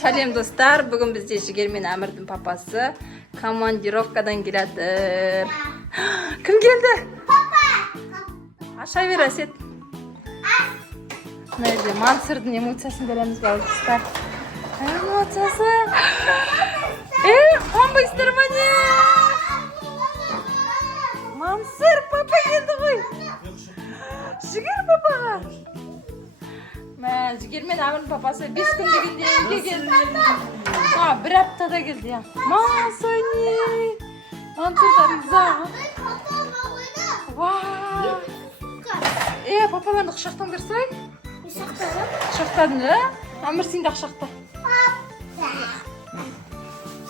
Салем достар, бүгін бізде Жігер мен Әмірдің папасы командировкадан келеді. Кім келді? Папа! Аша бер, Әсет. Мәрде, Мансырдың эмоциясын көреміз бе достар. Эмоциясы. Қонбайсыздар ма не? Мансыр, папа келді ғой. Жігер папаға. Жігер мен Әмірдің папасы 5 күн дегенде елге келді. Бір аптада келді. Масани. Мансырда риза. Папаларды құшақтан кірсай? Құшақтадың ба? Әмір сен де құшақта.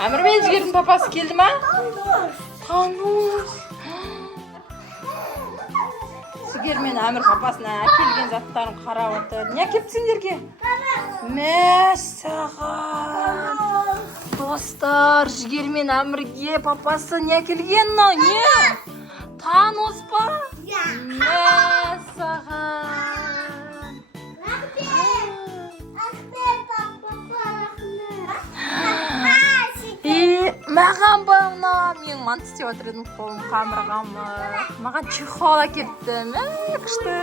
Әмір мен Жігердің папасы келді ма? Таныс. Жігер мен Әмір папасына әкелген заттарын қарап отыр. Не әкеліп сендерге? Мәссаған. Достар, Жігер мен Әмірге папасы не әкелген? Не? Таныс па? Мәссаған. Маған бағына мен мантыс деп отырдым, қолым қамырғамы. Маған чехол әкепті. Күшті.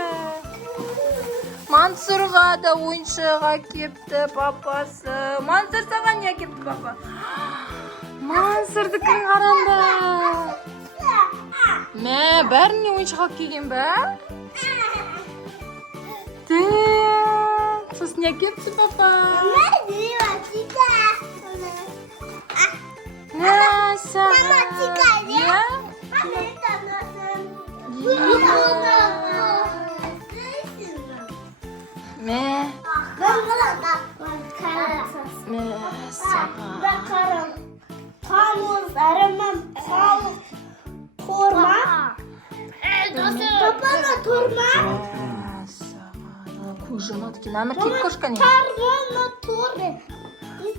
Мансырға да ойыншық әкепті папасы. Мансыр саған не әкепті папа? Мансырды кім қаранды? Бәріне ойыншық алып келген бә? Сосын не әкепті папа?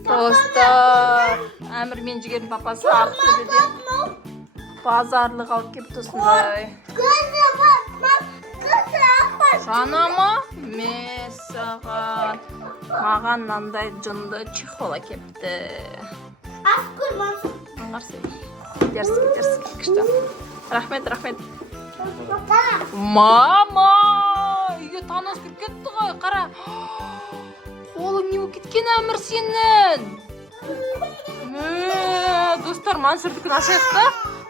Достар, Әмір мен Жігердің папасы Ақтөбеден базарлық алып келіп осындай. Жана ма? Мәссаған. Маған мынандай жынды чехол әкепті. Аңғарсы. Дерсік, күшті. Рахмет. Мама! Үйге таныс кіріп кетті ғой, қара. Қолың не болып кеткен Әмір сенің? Достар, Мансырдікін ашайықта.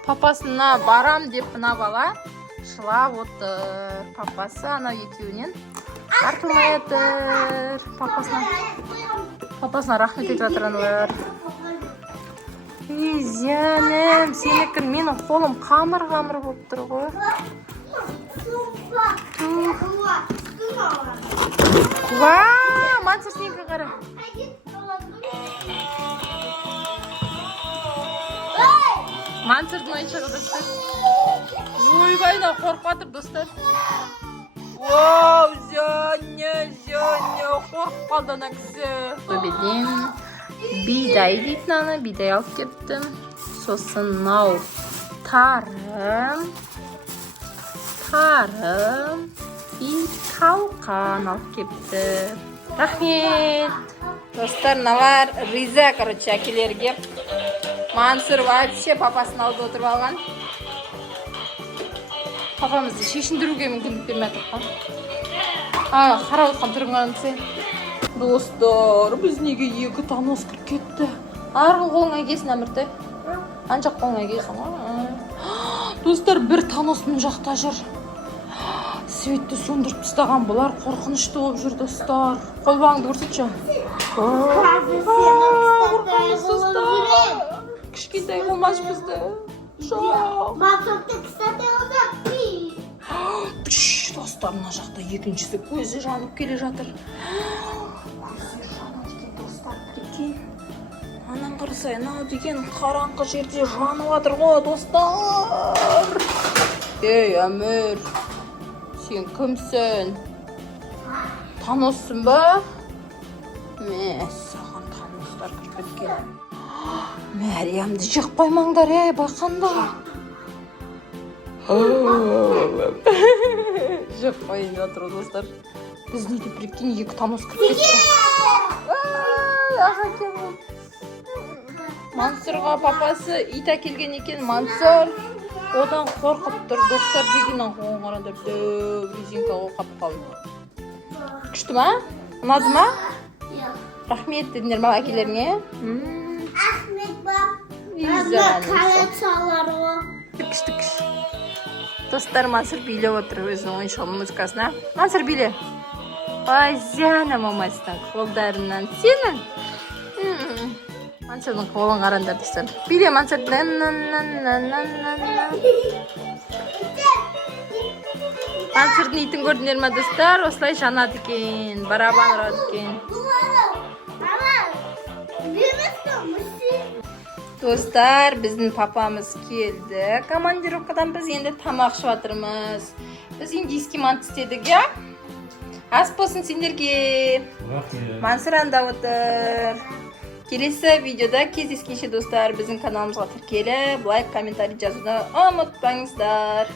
Папасына барам деп мына бала шылап отыр. Папасы анау екеуінен артылмай отыр. Папасына рахмет етіп жатыранылар. Зәнім, сенікін менің қолым қамыр болып тұр ғой. Мансыр сенің қара. Мансырдың ойыншығы достар. Ойбайна қорқатыр достар. Зәне, қорқып қалды ана кісі. Төбеден бидай дейтін ана, бидай алып кеттім. Сосын нау тарым и талқан алып кепті. Рахмет. Достар, налар риза, әкелерге. Мансыр вообще папасын алды отырып алған. Папамызды шешіндіруге мүмкіндік бермей атырқан. Қарап отқан тұрғанын сен. Достар, біз неге екі таныс кіріп кетті? Арғы қолыңа келсін Әмірді. Анжақ қолыңа келсін. Достар, бір таныс мұн жақта жүр. Светті сөндіріп тастаған бұлар қорқынышты болып жүр достар. Қолбаңды көрсетші. Қорқынышты достар. Кішкентай болмаш бізді. Достар, мына жақта екіншісі көзі жанып келе жатыр. Көзі жанып деген достар екен. Анан қарасай, анау деген қараңғы жерде жанып жатыр ғой достар. Әмір, сен кімсің? Таныссың ба? Саған таныстар кіріп кеткен. Мәриямды жек қоймаңдар, бақанда. Жек қойын жатыр достар. Біз не деп прикинь, екі таныс кіріп кетті. Ағакем. Мансұрға папасы ит әкелген екен. Мансұр одан қорқып тұр. Достар жегеннен қоңын қарандар. Дөп резинка қоқап қалды. Күшті ма? Ұнады ма? Рахмет дедіңдер ма әкелеріңе? Ахмет бап. Қалатшалар о. Күшті. Достар Мансұр билеп отыр өзінің ойыншығының музыкасына. Мансұр биле. Азяна мамасының қолдарынан сенің. Мансұрдың қолын қарандар достар. Биле Мансұр. Мансұрдың итін көрдіңдер ма достар? Осылай жанады екен, барабан ұрады екен. Достар, біздің папамыз келді. Командировкадан біз енді тамақ ішіп жатырмыз. Біз индийский мант істедік, я? Ас болсын сендерге. Мансұр анда отыр. Келесі видеода кездескенше достар, біздің каналымызға тіркеліп, лайк, комментарий жазуды ұмытпаңыздар.